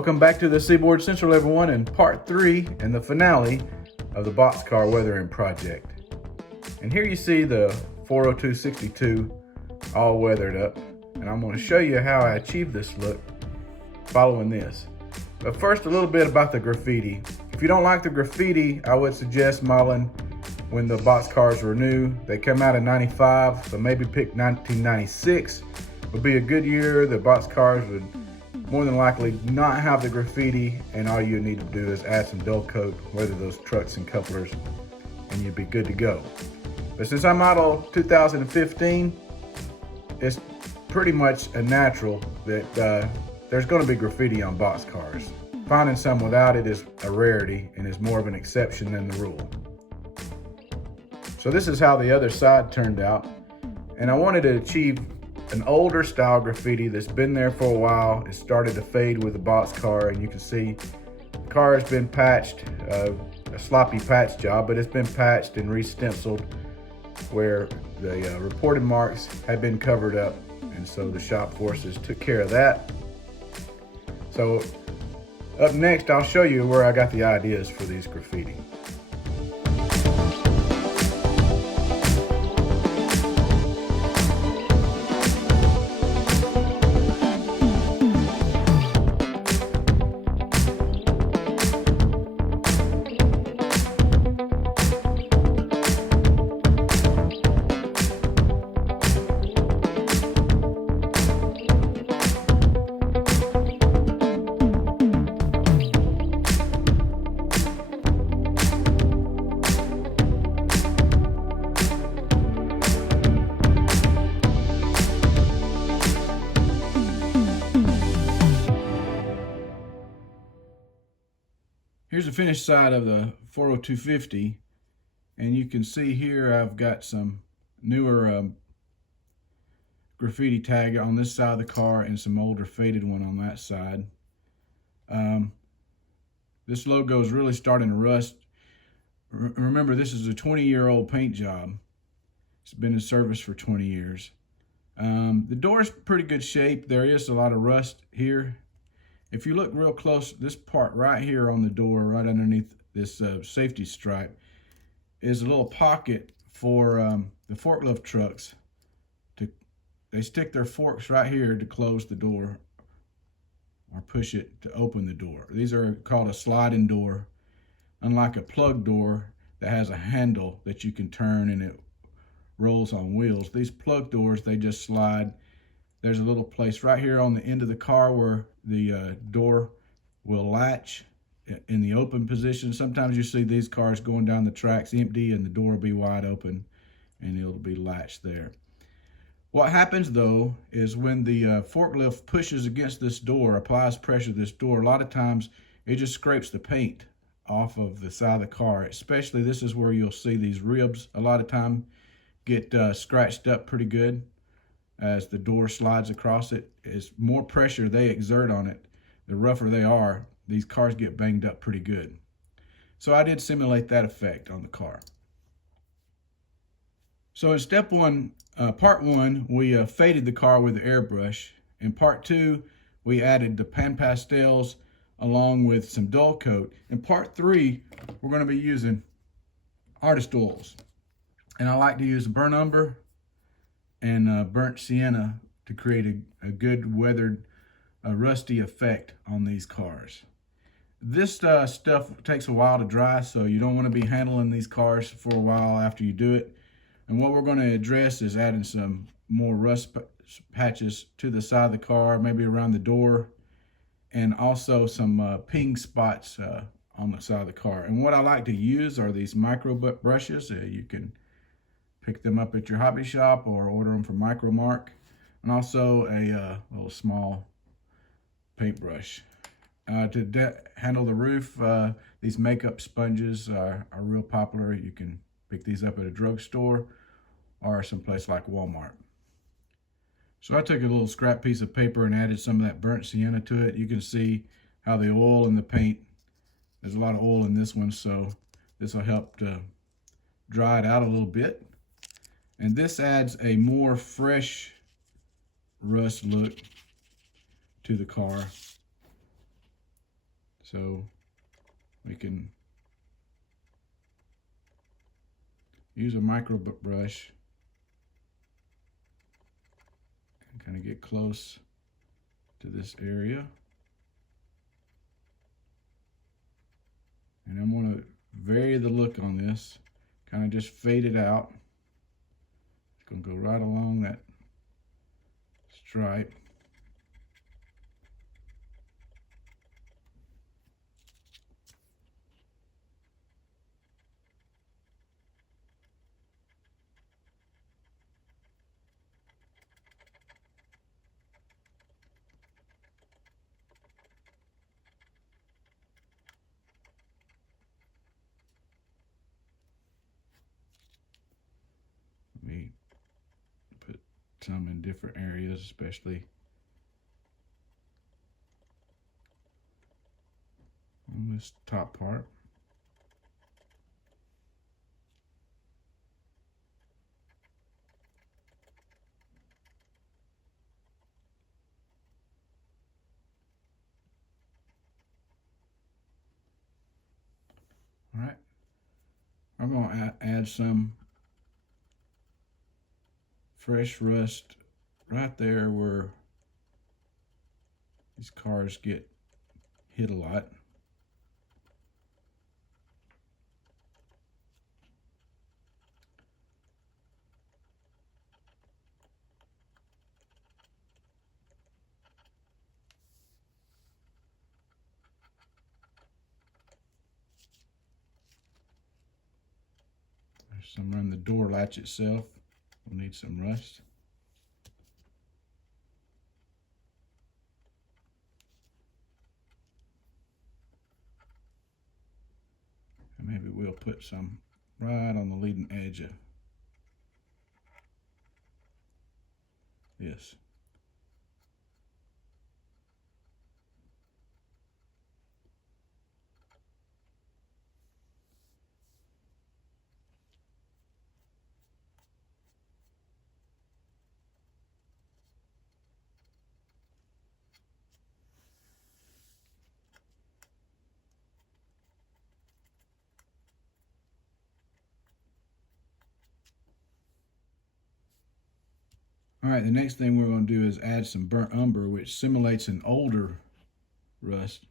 Welcome back to the Seaboard Central, everyone, and part 3 and the finale of the Boxcar weathering project. And here you see the 40262 all weathered up, and I'm going to show you how I achieved this look following this. But first, a little bit about the graffiti. If you don't like the graffiti, I would suggest modeling when the Boxcars were new. They come out in 95, so maybe pick 1996 would be a good year. The Boxcars would more than likely not have the graffiti, and all you need to do is add some dull coat, weather those trucks and couplers, and you'd be good to go. But since I'm model 2015, it's pretty much a natural that there's going to be graffiti on Boxcars. Finding some without it is a rarity and is more of an exception than the rule. So this is how the other side turned out, and I wanted to achieve an older style graffiti that's been there for a while. It started to fade with the Boxcar, and you can see the car has been patched, a sloppy patch job, but it's been patched and re-stenciled where the reported marks had been covered up, and so the shop forces took care of that. So up next, I'll show you where I got the ideas for these graffiti. Here's the finished side of the 40250, and you can see here I've got some newer graffiti tag on this side of the car and some older faded one on that side. This logo is really starting to rust. Remember, this is a 20-year-old paint job. It's been in service for 20 years. The door is pretty good shape. There is a lot of rust here. If you look real close, this part right here on the door, right underneath this safety stripe, is a little pocket for the forklift trucks. They stick their forks right here to close the door or push it to open the door. These are called a sliding door, unlike a plug door that has a handle that you can turn and it rolls on wheels. These plug doors, they just slide. There's a little place right here on the end of the car where the door will latch in the open position. Sometimes you see these cars going down the tracks empty and the door will be wide open and it'll be latched there. What happens though is when the forklift pushes against this door, applies pressure to this door, a lot of times it just scrapes the paint off of the side of the car. Especially this is where you'll see these ribs a lot of time get scratched up pretty good. As the door slides across it, as more pressure they exert on it, the rougher they are, these cars get banged up pretty good. So I did simulate that effect on the car. So in step one, part one, we faded the car with the airbrush. In part two, we added the pan pastels along with some dull coat. In part three, we're going to be using artist oils. And I like to use burnt umber and burnt sienna to create a good weathered, rusty effect on these cars. This stuff takes a while to dry, so you don't want to be handling these cars for a while after you do it. And what we're going to address is adding some more rust patches to the side of the car, maybe around the door, and also some ping spots on the side of the car. And what I like to use are these micro brushes. You can pick them up at your hobby shop or order them from Micro Mark, and also a little small paintbrush. To handle the roof, these makeup sponges are real popular. You can pick these up at a drugstore or someplace like Walmart. So I took a little scrap piece of paper and added some of that burnt sienna to it. You can see how the oil in the paint, there's a lot of oil in this one, so this will help to dry it out a little bit. And this adds a more fresh rust look to the car. So we can use a micro brush and kind of get close to this area. And I'm going to vary the look on this, kind of just fade it out. It's going to go right along that stripe. Let me put some in different areas, especially on this top part. All right, I'm going to add some fresh rust right there where these cars get hit a lot. There's some around the door latch itself. We'll need some rust. And maybe we'll put some right on the leading edge of this. All right, the next thing we're going to do is add some burnt umber, which simulates an older rust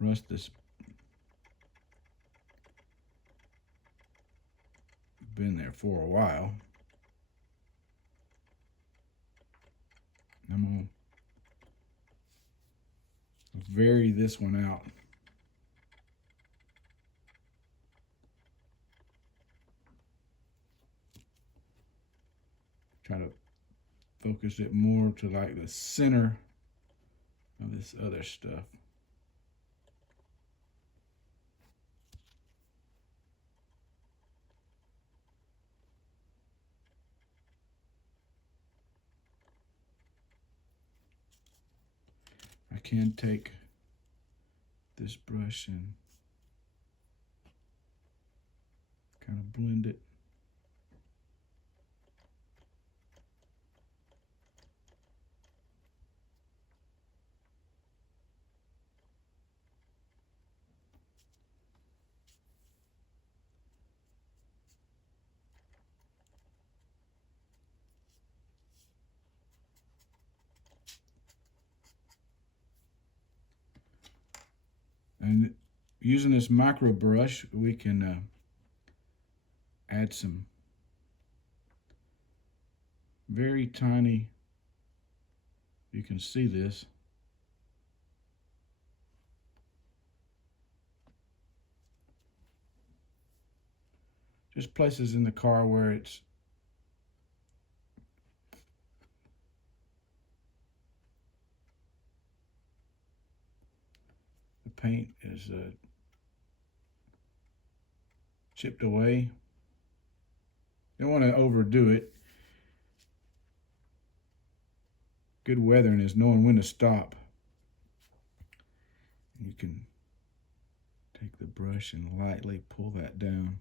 that's been there for a while. I'm going to vary this one out. Try to focus it more to like the center of this other stuff. I can take this brush and kind of blend it. And using this micro brush, we can add some very tiny, you can see this, just places in the car where it's the paint is chipped away. Don't want to overdo it. Good weathering is knowing when to stop. You can take the brush and lightly pull that down.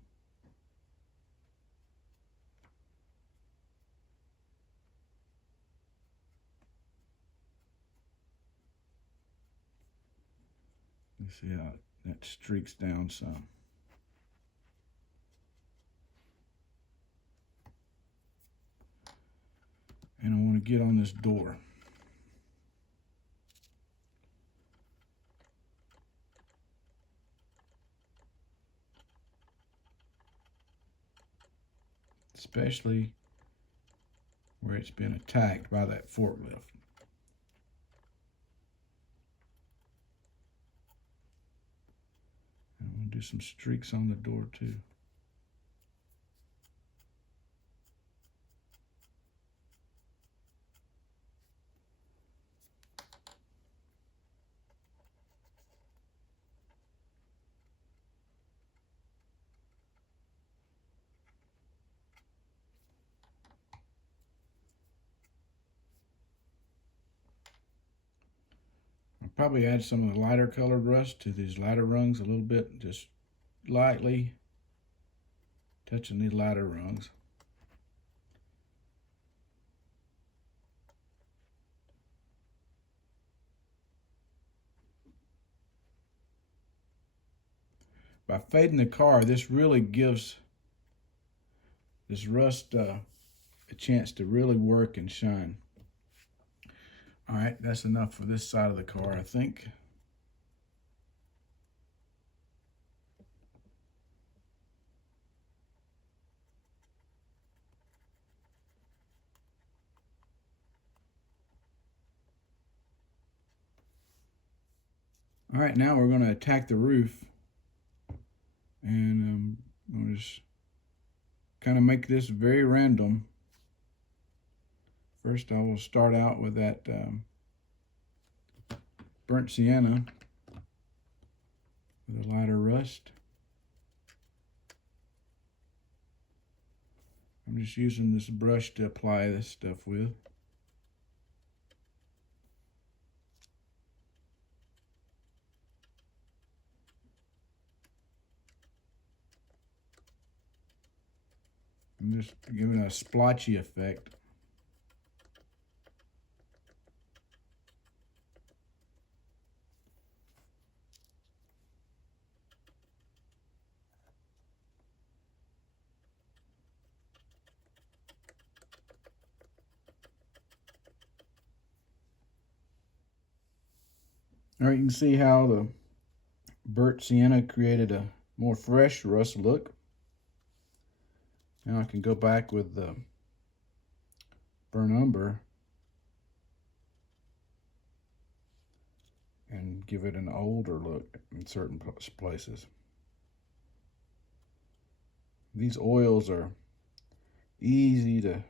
See how that streaks down some. And I want to get on this door. Especially where it's been attacked by that forklift. I'm going to do some streaks on the door too. I'll probably add some of the lighter colored rust to these lighter rungs a little bit, just lightly touching these lighter rungs. By fading the car, this really gives this rust a chance to really work and shine. All right, that's enough for this side of the car, I think. All right, now we're going to attack the roof. And I'm going to just kind of make this very random. First, I will start out with that burnt sienna with a lighter rust. I'm just using this brush to apply this stuff with. I'm just giving a splotchy effect. All right, you can see how the burnt sienna created a more fresh rust look. Now I can go back with the burnt umber and give it an older look in certain places. These oils are easy to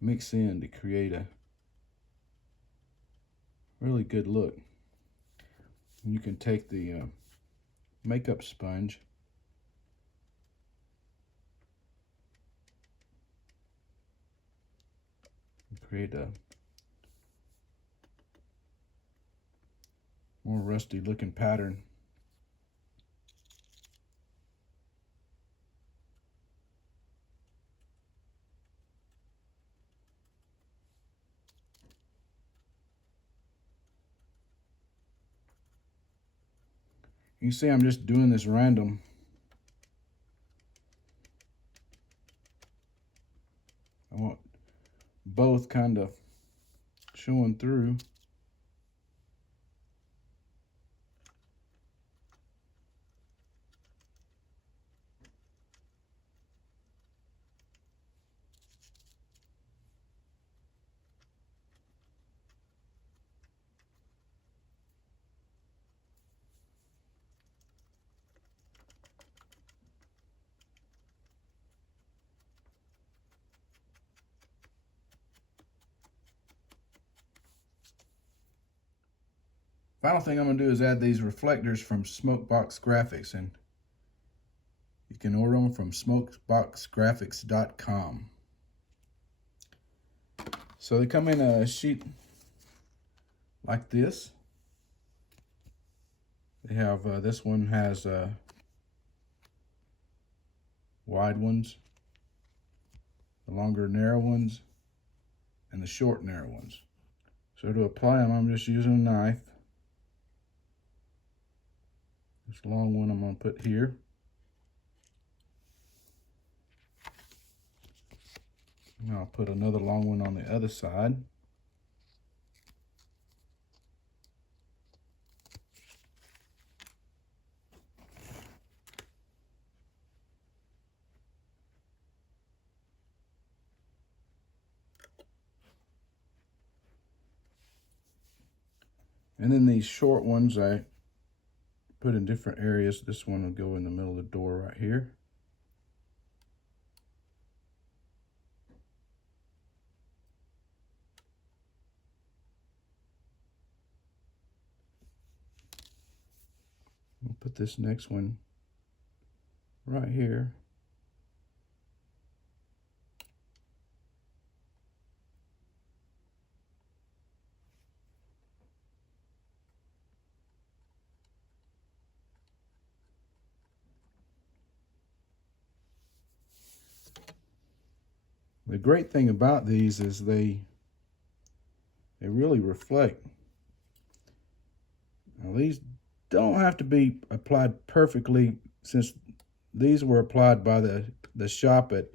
mix in to create a really good look. And you can take the makeup sponge and create a more rusty looking pattern. You can see I'm just doing this random. I want both kind of showing through. Final thing I'm going to do is add these reflectors from Smokebox Graphics, and you can order them from smokeboxgraphics.com. So they come in a sheet like this. They have, this one has wide ones, the longer narrow ones, and the short narrow ones. So to apply them, I'm just using a knife. This long one I'm going to put here. And I'll put another long one on the other side. And then these short ones I put in different areas. This one will go in the middle of the door right here. We'll put this next one right here. The great thing about these is they really reflect. Now these don't have to be applied perfectly, since these were applied by the shop at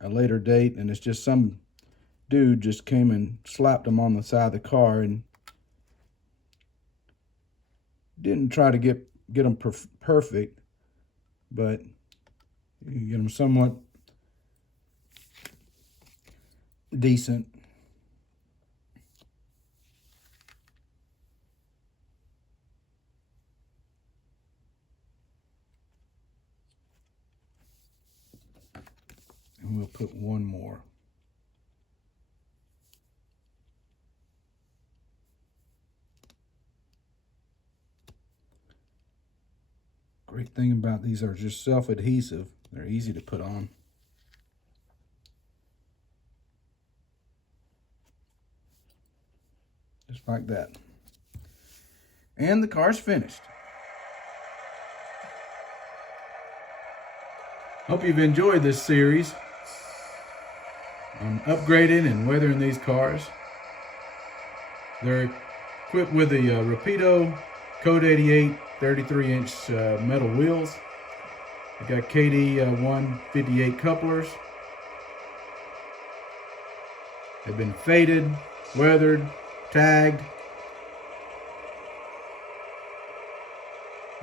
a later date, and it's just some dude just came and slapped them on the side of the car and didn't try to get them perfect, but you get them somewhat decent. And we'll put one more. Great thing about these are just self-adhesive. They're easy to put on. Just like that. And the car's finished. Hope you've enjoyed this series on upgrading and weathering these cars. They're equipped with the Rapido Code 88 33-inch metal wheels. They got KD 158 couplers. They've been faded, weathered, tagged.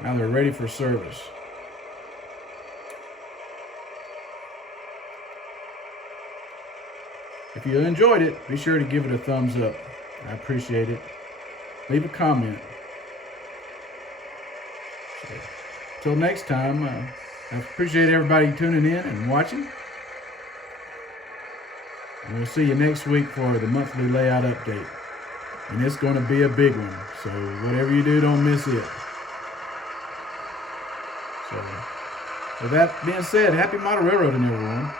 Now they're ready for service. If you enjoyed it, be sure to give it a thumbs up. I appreciate it. Leave a comment. So, till next time, I appreciate everybody tuning in and watching. And we'll see you next week for the monthly layout update. And it's going to be a big one. So whatever you do, don't miss it. So with that being said, happy model railroading, everyone.